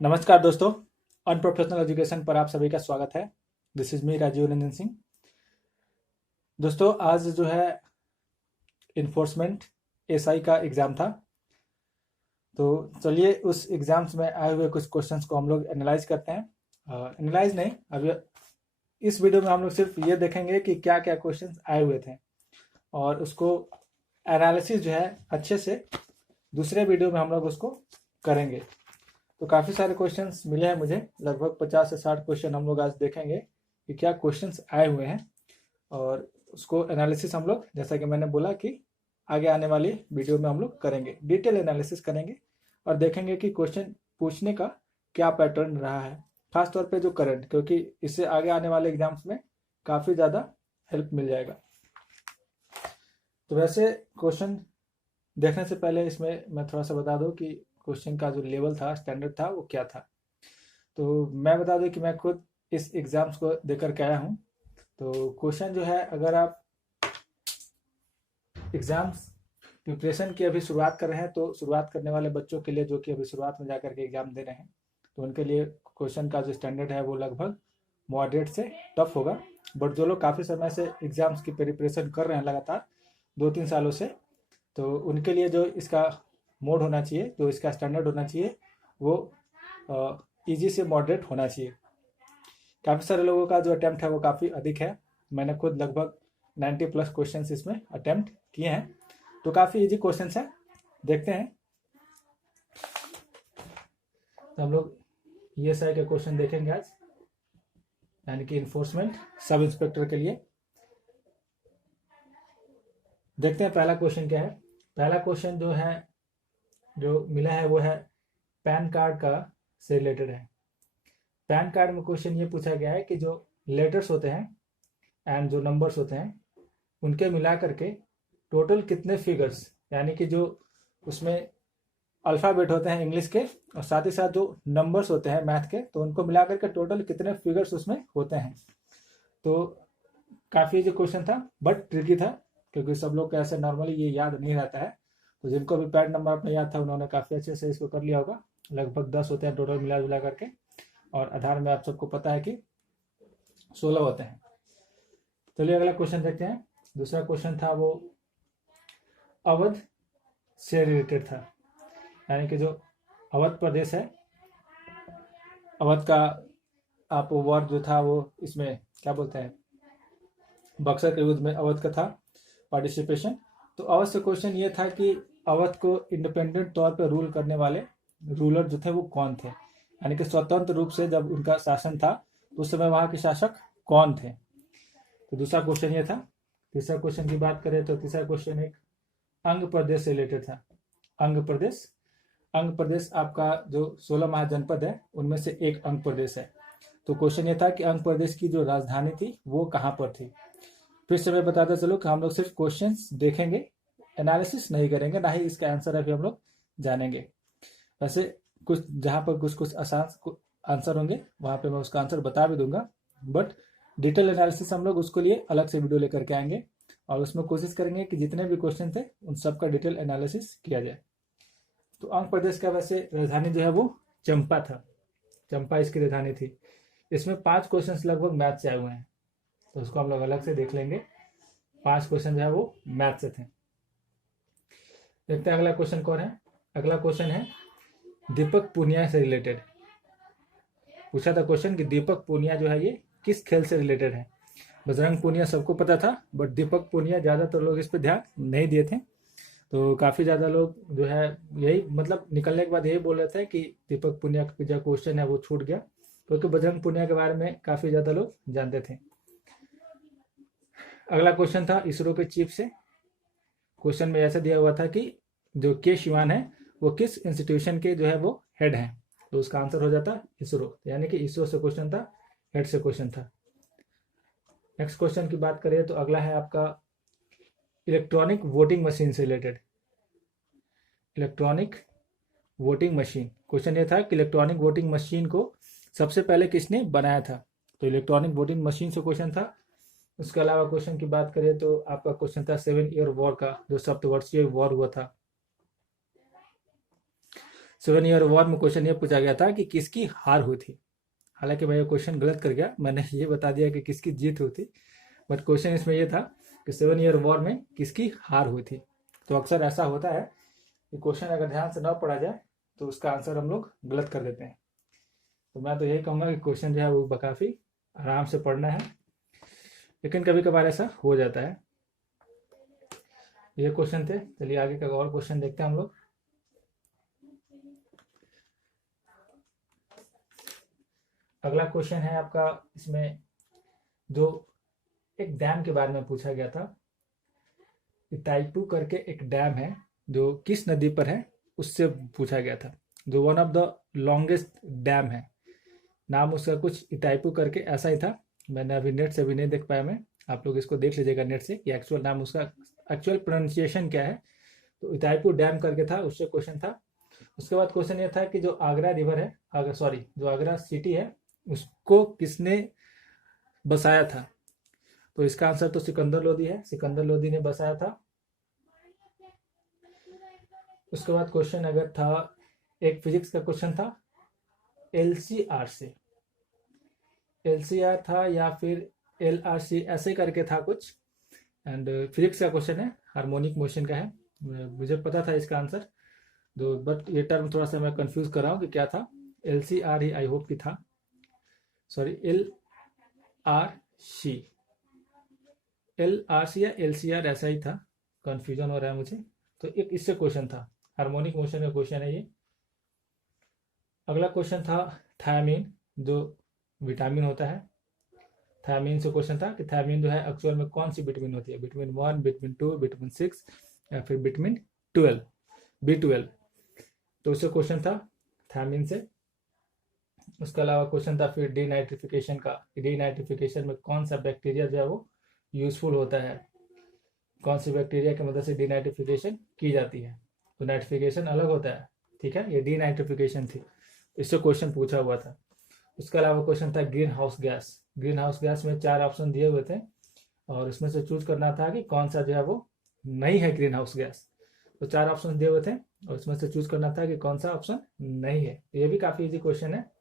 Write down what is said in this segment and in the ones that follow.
नमस्कार दोस्तों, unprofessional education पर आप सभी का स्वागत है। This is me Rajeev Ranjan Singh. दोस्तों, आज जो है इन्फोर्समेंट एसआई का एग्ज़ाम था। तो चलिए उस एग्ज़ाम्स में आए हुए कुछ क्वेश्चंस को हम लोग एनालाइज करते हैं। एनालाइज नहीं, अभी इस वीडियो में हम लोग सिर्फ ये देखेंगे कि क्या क्या क्वेश्चंस आए हुए थे और उसको एनालिसिस जो है अच्छे से दूसरे वीडियो में हम लोग उसको करेंगे। तो काफ़ी सारे क्वेश्चंस मिले हैं मुझे, लगभग 50 से 60 क्वेश्चन हम लोग आज देखेंगे कि क्या क्वेश्चंस आए हुए हैं और उसको एनालिसिस हम लोग, जैसा कि मैंने बोला कि आगे आने वाली वीडियो में हम लोग करेंगे, डिटेल एनालिसिस करेंगे और देखेंगे कि क्वेश्चन पूछने का क्या पैटर्न रहा है, खास तौर पे जो करंट, क्योंकि इससे आगे आने वाले एग्जाम्स में काफ़ी ज़्यादा हेल्प मिल जाएगा। तो वैसे क्वेश्चन देखने से पहले इसमें मैं थोड़ा सा बता दूं कि क्वेश्चन का जो लेवल था, स्टैंडर्ड था, वो क्या था। तो मैं बता दूं कि मैं खुद इस एग्ज़ाम्स को देकर के आया हूं। तो क्वेश्चन जो है, अगर आप एग्ज़ाम्स प्रिपरेशन की अभी शुरुआत कर रहे हैं तो शुरुआत करने वाले बच्चों के लिए, जो कि अभी शुरुआत में जाकर के एग्ज़ाम दे रहे हैं, तो उनके लिए क्वेश्चन का जो स्टैंडर्ड है वो लगभग मॉडरेट से टफ होगा। बट जो लोग काफ़ी समय से एग्ज़ाम्स की प्रिपरेशन कर रहे हैं लगातार 2-3 सालों से, तो उनके लिए जो इसका मोड होना चाहिए, जो इसका स्टैंडर्ड होना चाहिए, वो ईजी से मॉडरेट होना चाहिए। काफ़ी सारे लोगों का जो अटैम्प्ट है वो काफ़ी अधिक है। मैंने खुद लगभग 90 प्लस क्वेश्चंस इसमें अटैम्प्ट किए हैं, तो काफ़ी इजी क्वेश्चंस हैं। देखते हैं। तो हम लोग ये सारे के क्वेश्चन देखेंगे आज, यानी कि इन्फोर्समेंट सब इंस्पेक्टर के लिए। देखते हैं पहला क्वेश्चन क्या है। पहला क्वेश्चन जो है, जो मिला है, वो है पैन कार्ड का से रिलेटेड है। पैन कार्ड में क्वेश्चन ये पूछा गया है कि जो लेटर्स होते हैं एंड जो नंबर्स होते हैं, उनके मिला करके टोटल कितने फिगर्स, यानी कि जो उसमें अल्फ़ाबेट होते हैं इंग्लिश के और साथ ही साथ जो नंबर्स होते हैं मैथ के, तो उनको मिला करके टोटल कितने फिगर्स उसमें होते हैं। तो काफ़ी जो क्वेश्चन था बट ट्रिकी था, क्योंकि सब लोग को ऐसे नॉर्मली ये याद नहीं रहता है। तो जिनको भी पैड नंबर अपने याद था उन्होंने काफ़ी अच्छे से इसको कर लिया होगा। लगभग 10 होते हैं टोटल मिला जुला करके, और आधार में आप सबको पता है कि 16 होते हैं। चलिए अगला क्वेश्चन देखते हैं। दूसरा क्वेश्चन था वो अवध से रिलेटेड था, यानी कि जो अवध प्रदेश है, अवध का आप वर्ड जो था वो इसमें क्या बोलते हैं, बक्सर के युद्ध में अवध का था पार्टिसिपेशन। तो अवध से क्वेश्चन ये था कि अवध को इंडिपेंडेंट तौर पर रूल करने वाले रूलर जो थे वो कौन थे, यानी कि स्वतंत्र रूप से जब उनका शासन था तो उस समय वहाँ के शासक कौन थे। तो दूसरा क्वेश्चन ये था। तीसरा क्वेश्चन की बात करें तो तीसरा क्वेश्चन एक अंग प्रदेश से रिलेटेड था। अंग प्रदेश, अंग प्रदेश आपका जो 16 महाजनपद है उनमें से एक अंग प्रदेश है। तो क्वेश्चन ये था कि अंग प्रदेश की जो राजधानी थी वो कहाँ पर थी। फिर से मैं बताता चलो कि हम लोग सिर्फ क्वेश्चंस देखेंगे, एनालिसिस नहीं करेंगे, ना ही इसका आंसर अभी हम लोग जानेंगे। वैसे कुछ जहाँ पर कुछ कुछ आसान आंसर होंगे वहाँ पे मैं उसका आंसर बता भी दूंगा, बट डिटेल एनालिसिस हम लोग उसके लिए अलग से वीडियो लेकर के आएंगे और उसमें कोशिश करेंगे कि जितने भी क्वेश्चन थे उन सब का डिटेल एनालिसिस किया जाए। तो आंध्र प्रदेश का वैसे राजधानी जो है वो चंपा था, चंपा इसकी राजधानी थी। इसमें 5 क्वेश्चन लगभग मैथ से आए हुए हैं, तो उसको हम लोग अलग से देख लेंगे। 5 क्वेश्चन जो है वो मैथ से थे। देखते हैं अगला क्वेश्चन कौन है। अगला क्वेश्चन है दीपक पूनिया से रिलेटेड। पूछा था क्वेश्चन कि दीपक पूनिया जो है ये किस खेल से रिलेटेड है। बजरंग पूनिया सबको पता था, बट दीपक पूनिया ज़्यादातर लोग इस पर ध्यान नहीं दिए थे। तो काफ़ी ज़्यादा लोग जो है यही, मतलब निकलने के बाद यही बोल रहे थे कि दीपक पूनिया का जो क्वेश्चन है वो छूट गया, क्योंकि बजरंग पूनिया के बारे में काफ़ी ज़्यादा लोग जानते थे। अगला क्वेश्चन था इसरो के चीफ से। क्वेश्चन में ऐसा दिया हुआ था कि जो के शिवान है वो किस इंस्टीट्यूशन के जो है वो हेड हैं, तो उसका आंसर हो जाता इसरो, यानी कि इसरो से क्वेश्चन था, हेड से क्वेश्चन था। नेक्स्ट क्वेश्चन की बात करें तो अगला है आपका इलेक्ट्रॉनिक वोटिंग मशीन से related. Electronic voting machine, question ये था कि इलेक्ट्रॉनिक वोटिंग मशीन को सबसे पहले किसने बनाया था। तो इलेक्ट्रॉनिक वोटिंग मशीन से क्वेश्चन था। उसके अलावा क्वेश्चन की बात करें तो आपका क्वेश्चन था 7 ईयर वॉर का, जो सप्तवर्षीय वॉर हुआ था। 7 ईयर वॉर में क्वेश्चन ये पूछा गया था कि किसकी हार हुई थी। हालांकि मैं ये क्वेश्चन गलत कर गया, मैंने ये बता दिया कि किसकी जीत हुई थी, बट क्वेश्चन इसमें ये था कि 7 ईयर वॉर में किसकी हार हुई थी। तो अक्सर ऐसा होता है कि क्वेश्चन अगर ध्यान से ना पढ़ा जाए तो उसका आंसर हम लोग गलत कर देते हैं। तो मैं तो यही कहूँगा कि क्वेश्चन जो है वो काफ़ी आराम से पढ़ना है, लेकिन कभी कभार ऐसा हो जाता है। ये क्वेश्चन थे, चलिए आगे का और क्वेश्चन देखते हैं हम लोग। अगला क्वेश्चन है आपका, इसमें जो एक डैम के बारे में पूछा गया था। इताइपू करके एक डैम है जो किस नदी पर है, उससे पूछा गया था, जो one of the longest dam है। नाम उसका कुछ इताइपू करके ऐसा ही था, मैंने अभी नेट से भी नहीं देख पाया मैं, आप लोग इसको देख लीजिएगा नेट से कि एक्चुअल नाम उसका एक्चुअल प्रोनाउंसिएशन क्या है। तो इताइपू डैम करके था, उससे क्वेश्चन था। उसके बाद क्वेश्चन ये था कि जो आगरा रिवर है, जो आगरा सिटी है, उसको किसने बसाया था। तो इसका आंसर तो सिकंदर लोदी है, सिकंदर लोदी ने बसाया था। उसके बाद क्वेश्चन अगर था, एक फिजिक्स का क्वेश्चन था एलसीआर से, एलसीआर था या फिर एलआरसी ऐसे करके था कुछ, एंड फिजिक्स का क्वेश्चन है, हार्मोनिक मोशन का है। मुझे पता था इसका आंसर, जो बट ये टर्म थोड़ा सा मैं कंफ्यूज कर रहा हूँ कि क्या था। एलसीआर ही आई होप कि था, सॉरी एलआरसी, एलआरसी या एलसीआर ऐसा ही था, कंफ्यूजन हो रहा है मुझे। तो एक इससे क्वेश्चन था, हार्मोनिक मोशन का क्वेश्चन है ये। अगला क्वेश्चन था थायमीन, जो विटामिन होता है, थायमीन से क्वेश्चन था कि थायमीन जो है एक्चुअल में कौन सी विटामिन होती है, विटामिन 1, विटामिन 2, विटामिन 6 या फिर विटामिन 12, B12। तो उससे क्वेश्चन था थायमीन से। उसके अलावा क्वेश्चन था फिर डीनाइट्रिफिकेशन का, डीनाइट्रिफिकेशन में कौन सा बैक्टीरिया जो है वो यूजफुल होता है, कौन सी बैक्टीरिया की मदद से डीनाइट्रिफिकेशन की जाती है। तो नाइट्रिफिकेशन अलग होता है, ठीक है, ये डीनाइट्रिफिकेशन थी, इससे क्वेश्चन पूछा हुआ था। उसके अलावा क्वेश्चन था green house gas, green house gas में 4 ऑप्शन दिए हुए थे और इसमें से चूज करना था कि कौन सा जो है वो नहीं है ग्रीन हाउस गैस। तो 4 ऑप्शन दिए हुए थे और इसमें से चूज करना था कि कौन सा ऑप्शन नहीं है। ये भी काफी इजी क्वेश्चन है।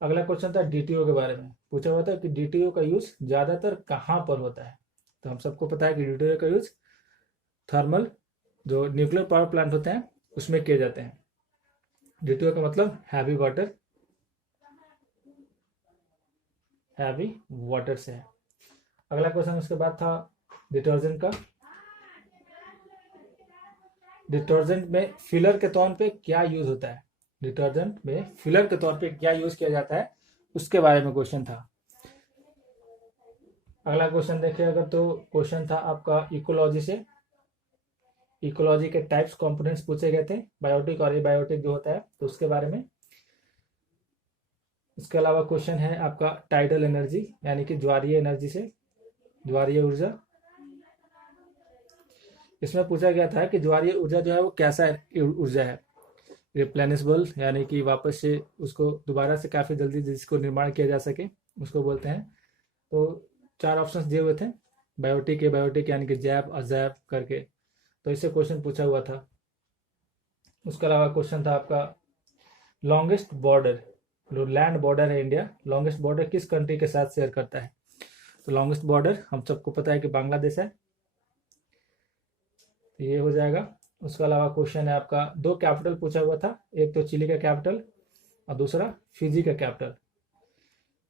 अगला क्वेश्चन था डीटीओ के बारे में, पूछा हुआ था कि डीटीओ का यूज ज्यादातर कहाँ पर होता है। तो हम सबको पता है कि डीटीओ का यूज थर्मल, जो न्यूक्लियर पावर प्लांट होते हैं उसमें किए जाते हैं। डीटीओ का मतलब हैवी वाटर, हैवी वाटर से है। अगला क्वेश्चन उसके बाद था डिटर्जेंट का, डिटर्जेंट में फिलर के तौर पे क्या यूज होता है, डिटर्जेंट में फिलर के तौर पे क्या यूज किया जाता है, उसके बारे में क्वेश्चन था। अगला क्वेश्चन देखिए अगर, तो क्वेश्चन था आपका इकोलॉजी से, इकोलॉजी के टाइप्स कंपोनेंट्स पूछे गए थे, बायोटिक और एबायोटिक जो होता है, तो उसके बारे में। इसके अलावा क्वेश्चन है आपका टाइडल एनर्जी, यानी कि ज्वारीय एनर्जी से, ज्वारीय ऊर्जा। इसमें पूछा गया था कि ज्वारीय ऊर्जा जो है वो कैसा ऊर्जा है, रिप्लेनिशबल, यानी कि वापस से उसको दोबारा से काफ़ी जल्दी जिसको निर्माण किया जा सके उसको बोलते हैं। तो 4 ऑप्शंस दिए हुए थे, बायोटिक, एबायोटिक यानी कि जैब, अजैब करके, तो इससे क्वेश्चन पूछा हुआ था। उसके अलावा क्वेश्चन था आपका लॉन्गेस्ट बॉर्डर, जो लैंड बॉर्डर है इंडिया, लॉन्गेस्ट बॉर्डर किस कंट्री के साथ शेयर करता है। तो लॉन्गेस्ट बॉर्डर हम सबको पता है कि बांग्लादेश है, तो ये हो जाएगा। उसके अलावा क्वेश्चन है आपका, 2 कैपिटल पूछा हुआ था, एक तो चिली का कैपिटल और दूसरा फिजी का कैपिटल।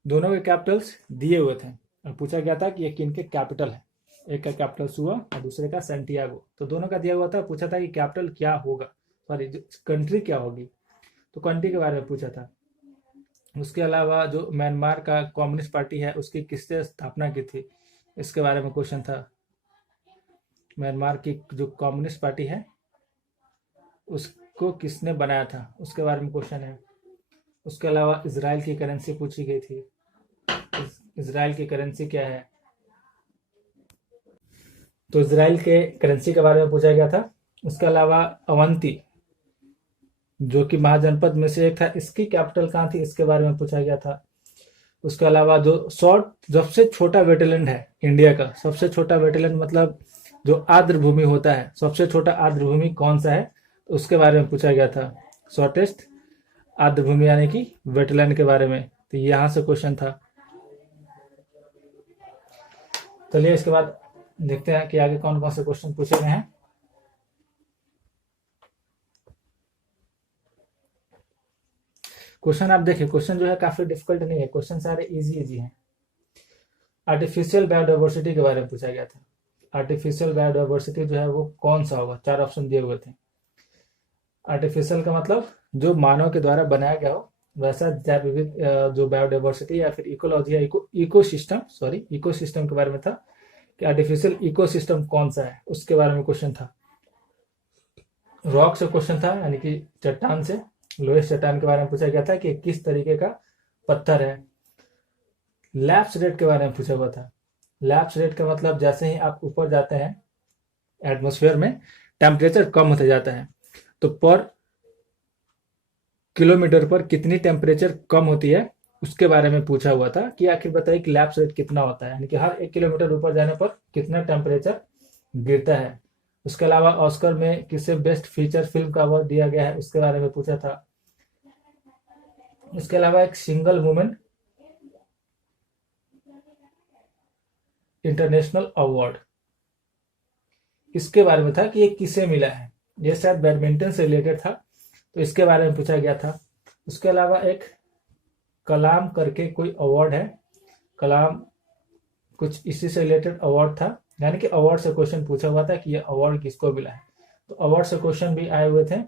दोनों के कैपिटल्स दिए हुए थे और पूछा गया था कि ये किन के कैपिटल है, एक का कैपिटल सुआ और दूसरे का सेंटियागो। तो दोनों का दिया हुआ था, पूछा था कि कैपिटल क्या होगा, सॉरी कंट्री क्या होगी, तो कंट्री के बारे में पूछा था। उसके अलावा जो म्यांमार का कम्युनिस्ट पार्टी है उसकी किसने स्थापना की थी, इसके बारे में क्वेश्चन था। म्यांमार की जो कम्युनिस्ट पार्टी है उसको किसने बनाया था, उसके बारे में क्वेश्चन है। उसके अलावा इजराइल की करेंसी पूछी गई थी, इजराइल की करेंसी क्या है, तो इजराइल के करेंसी के बारे में पूछा गया था। उसके अलावा अवंती जो कि महाजनपद में से एक था, इसकी कैपिटल कहाँ थी, इसके बारे में पूछा गया था। उसके अलावा जो सबसे छोटा वेटलैंड है इंडिया का, सबसे छोटा वेटलैंड मतलब जो आर्द्र भूमि होता है, सबसे छोटा आर्द्र भूमि कौन सा है, उसके बारे में पूछा गया था। शॉर्टेस्ट आर्द्रभूमि यानी कि वेटलैंड के बारे में। तो यहाँ से क्वेश्चन था। चलिए इसके बाद देखते हैं कि आगे कौन कौन से क्वेश्चन पूछे गए हैं। क्वेश्चन आप देखिए, क्वेश्चन जो है काफी डिफिकल्ट नहीं है, क्वेश्चन सारे इजी इजी हैं। आर्टिफिशियल बायोडाइवर्सिटी के बारे में पूछा गया था। आर्टिफिशियल बायोडाइवर्सिटी जो है वो कौन सा होगा, 4 ऑप्शन दिए हुए थे। आर्टिफिशियल का मतलब जो मानव के द्वारा बनाया गया हो वैसा जैव विविध जो बायोडाइवर्सिटी या फिर इकोलॉजी या इकोसिस्टम के बारे में था कि आर्टिफिशियल इकोसिस्टम कौन सा है, उसके बारे में क्वेश्चन था। रॉक से क्वेश्चन था, यानी कि चट्टान से, लोहेश चट्टान के बारे में पूछा गया था कि किस तरीके का पत्थर है। लैप्स रेट के बारे में पूछा हुआ था। लैप्स रेट का मतलब जैसे ही आप ऊपर जाते हैं एटमॉस्फेयर में टेम्परेचर कम होते जाता है, तो पर किलोमीटर पर कितनी टेम्परेचर कम होती है उसके बारे में पूछा हुआ था कि आखिर बताइए कि लैप्स रेट कितना होता है, यानी कि हर 1 किलोमीटर ऊपर जाने पर कितना टेम्परेचर गिरता है। उसके अलावा ऑस्कर में किसे बेस्ट फीचर फिल्म का अवार्ड दिया गया है उसके बारे में पूछा था। इसके अलावा एक सिंगल वुमेन इंटरनेशनल अवार्ड, इसके बारे में था कि ये किसे मिला है, ये शायद बैडमिंटन से रिलेटेड था, तो इसके बारे में पूछा गया था। उसके अलावा एक कलाम करके कोई अवार्ड है, कलाम कुछ इसी से रिलेटेड अवार्ड था, यानी कि अवार्ड से क्वेश्चन पूछा हुआ था कि ये अवार्ड किसको मिला है, तो अवार्ड से क्वेश्चन भी आए हुए थे।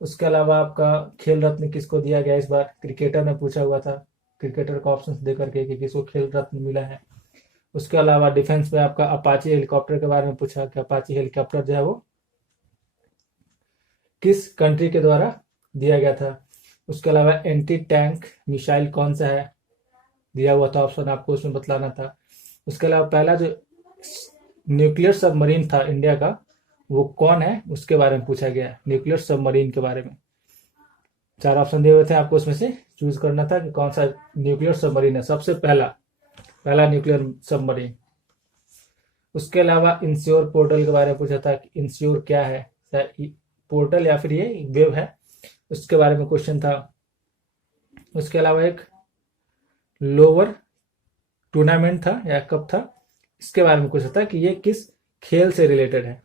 उसके अलावा आपका खेल रत्न किसको दिया गया, इस बार क्रिकेटर ने पूछा हुआ था, क्रिकेटर का ऑप्शन दे करके कि किसको खेल रत्न मिला है। उसके अलावा डिफेंस में आपका अपाची हेलीकॉप्टर के बारे में पूछा कि अपाची हेलीकॉप्टर जो है वो किस कंट्री के द्वारा दिया गया था। उसके अलावा एंटी टैंक मिसाइल कौन सा है दिया हुआ था, ऑप्शन आपको उसमें बतलाना था। उसके अलावा पहला जो न्यूक्लियर सबमरीन था इंडिया का वो कौन है उसके बारे में पूछा गया, न्यूक्लियर सबमरीन के बारे में। 4 ऑप्शन दिए हुए थे, आपको उसमें से चूज करना था कि कौन सा न्यूक्लियर सबमरीन है, सबसे पहला न्यूक्लियर सबमरीन। उसके अलावा इंश्योर पोर्टल के बारे में पूछा था कि इंश्योर क्या है, पोर्टल या फिर ये वेब है, उसके बारे में क्वेश्चन था। उसके अलावा एक लोअर टूर्नामेंट था या कप था, इसके बारे में पूछा था कि ये किस खेल से रिलेटेड है।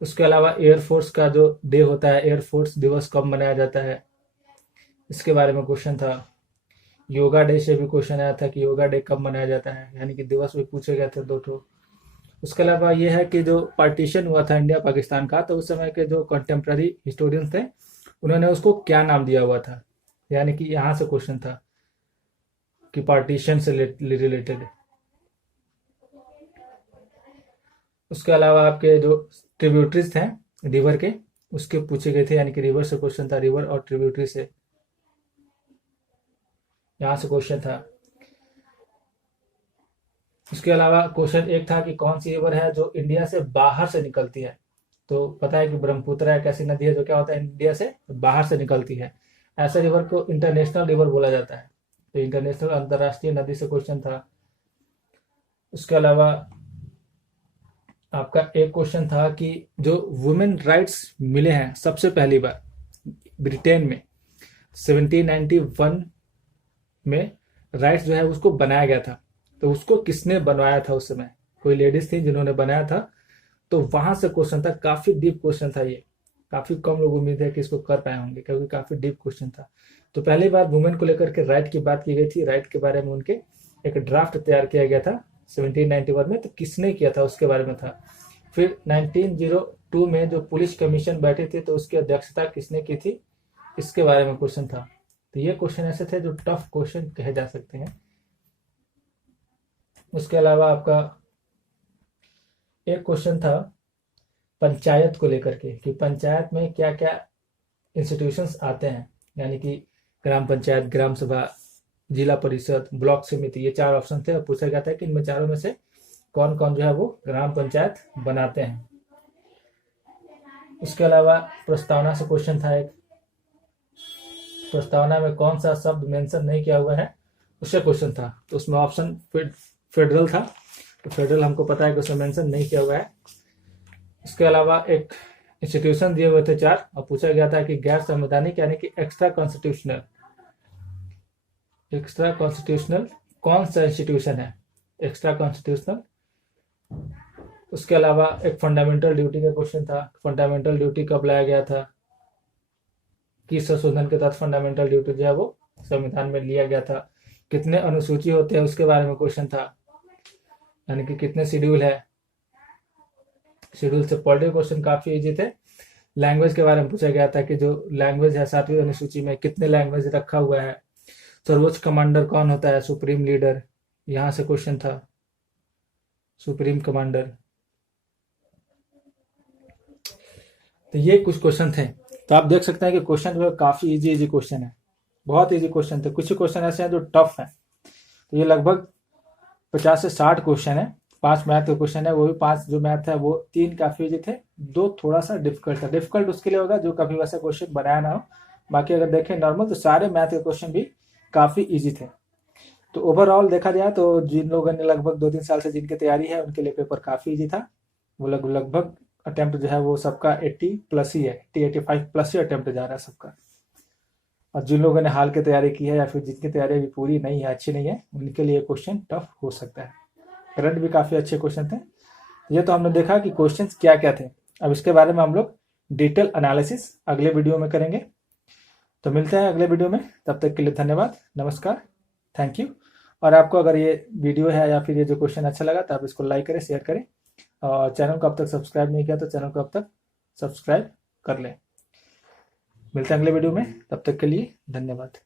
उसके अलावा एयरफोर्स का जो डे होता है, एयरफोर्स दिवस कब मनाया जाता है, इसके बारे में क्वेश्चन था। योगा डे से भी क्वेश्चन आया था कि योगा डे कब मनाया जाता है, यानी कि दिवस भी पूछे गए थे 2 ठो। उसके अलावा ये है कि जो पार्टीशन हुआ था इंडिया पाकिस्तान का, तो उस समय के जो कंटेम्प्रेरी हिस्टोरियंस थे उन्होंने उसको क्या नाम दिया हुआ था, यानी कि यहाँ से क्वेश्चन था कि पार्टीशन से रिलेटेड। उसके अलावा आपके जो ट्रिब्यूटरीज थे रिवर के उसके पूछे गए थे, यानी कि रिवर से क्वेश्चन था, रिवर और ट्रिब्यूटरी से यहाँ से क्वेश्चन था। उसके अलावा क्वेश्चन एक था कि कौन सी रिवर है जो इंडिया से बाहर से निकलती है, तो पता है कि ब्रह्मपुत्र एक ऐसी नदी है जो क्या होता है इंडिया से बाहर से निकलती है, ऐसे रिवर को इंटरनेशनल रिवर बोला जाता है, तो इंटरनेशनल अंतरराष्ट्रीय नदी से क्वेश्चन था। उसके अलावा आपका एक क्वेश्चन था कि जो वुमेन राइट्स मिले हैं सबसे पहली बार ब्रिटेन में 1791 में, राइट्स जो है उसको बनाया गया था, तो उसको किसने बनवाया था उस समय, कोई लेडीज थी जिन्होंने बनाया था, तो वहां से क्वेश्चन था। काफी डीप क्वेश्चन था ये, काफी कम लोग उम्मीद है कि इसको कर पाए होंगे क्योंकि काफी डीप क्वेश्चन था। तो पहली बार वुमेन को लेकर के राइट की बात की गई थी, राइट के बारे में उनके एक ड्राफ्ट तैयार किया गया था 1791 में, तो किसने किया था उसके बारे में था। फिर 1902 में जो पुलिस कमीशन बैठी थी तो उसकी अध्यक्षता किसने की थी, इसके बारे में क्वेश्चन था। तो ये क्वेश्चन ऐसे थे जो टफ क्वेश्चन कहे जा सकते हैं। उसके अलावा आपका एक क्वेश्चन था पंचायत को लेकर के कि पंचायत में क्या क्या इंस्टीट्यूशंस आते हैं, यानी कि ग्राम पंचायत, ग्राम सभा, जिला परिषद, ब्लॉक समिति, ये 4 ऑप्शन थे और पूछा गया था कि इनमें चारों में से कौन कौन जो है वो ग्राम पंचायत बनाते हैं। उसके अलावा प्रस्तावना से क्वेश्चन था एक, प्रस्तावना में कौन सा शब्द मेंशन नहीं किया हुआ है उससे क्वेश्चन था, तो उसमें ऑप्शन फेडरल था, तो फेडरल हमको पता है कि उसमें मेंशन नहीं किया हुआ है। इसके अलावा एक इंस्टीट्यूशन दिए हुए थे 4 और पूछा गया था कि गैर संवैधानिक यानी कि एक्स्ट्रा कॉन्स्टिट्यूशनल कौन सा इंस्टीट्यूशन है, एक्स्ट्रा कॉन्स्टिट्यूशनल। उसके अलावा एक फंडामेंटल ड्यूटी का क्वेश्चन था, फंडामेंटल ड्यूटी कब लाया गया था, किस संशोधन के तहत फंडामेंटल ड्यूटी जो है वो संविधान में लिया गया था, कितने अनुसूची होते हैं उसके बारे में क्वेश्चन था, यानी कि कितने शेड्यूल है, शेड्यूल से पॉलिटिकल क्वेश्चन काफी इजी थे। लैंग्वेज के बारे में पूछा गया था कि जो लैंग्वेज है 7वीं अनुसूची में कितने लैंग्वेज रखा हुआ है, सर्वोच्च कमांडर कौन होता है, सुप्रीम लीडर, यहां से क्वेश्चन था, सुप्रीम कमांडर। तो ये कुछ क्वेश्चन थे। तो आप देख सकते हैं कि क्वेश्चन जो है काफी इजी क्वेश्चन है, बहुत इजी क्वेश्चन थे। कुछ क्वेश्चन ऐसे हैं जो टफ हैं। तो ये लगभग 50 से 60 क्वेश्चन है। 5 मैथ के क्वेश्चन है, वो भी 5 जो मैथ है वो 3 काफी इजी थे, 2 थोड़ा सा डिफिकल्ट था। डिफिकल्ट उसके लिए होगा जो कभी वैसा क्वेश्चन बनाया ना हो। बाकी अगर देखें नॉर्मल तो सारे मैथ के क्वेश्चन भी काफी इजी थे। तो ओवरऑल देखा जाए तो जिन लोगों ने लगभग 2-3 साल से जिनकी तैयारी है उनके लिए पेपर काफी इजी था। वो लगभग अटेम्प्ट जो है वो सबका 80 प्लस ही है, 85 प्लस ही अटेम्प्ट जा रहा है सबका। और जिन लोगों ने हाल की तैयारी की है या फिर जिनकी तैयारी अभी पूरी नहीं है, अच्छी नहीं है, उनके लिए क्वेश्चन टफ हो सकता है। करंट भी काफी अच्छे क्वेश्चन थे। ये तो हमने देखा कि क्वेश्चंस क्या क्या थे। अब इसके बारे में हम लोग डिटेल एनालिसिस अगले वीडियो में करेंगे। तो मिलते हैं अगले वीडियो में, तब तक के लिए धन्यवाद, नमस्कार, थैंक यू। और आपको अगर ये वीडियो है या फिर ये जो क्वेश्चन अच्छा लगा तो आप इसको लाइक करें, शेयर करें, और चैनल को अब तक सब्सक्राइब नहीं किया तो चैनल को अब तक सब्सक्राइब कर लें। मिलते हैं अगले वीडियो में, तब तक के लिए धन्यवाद।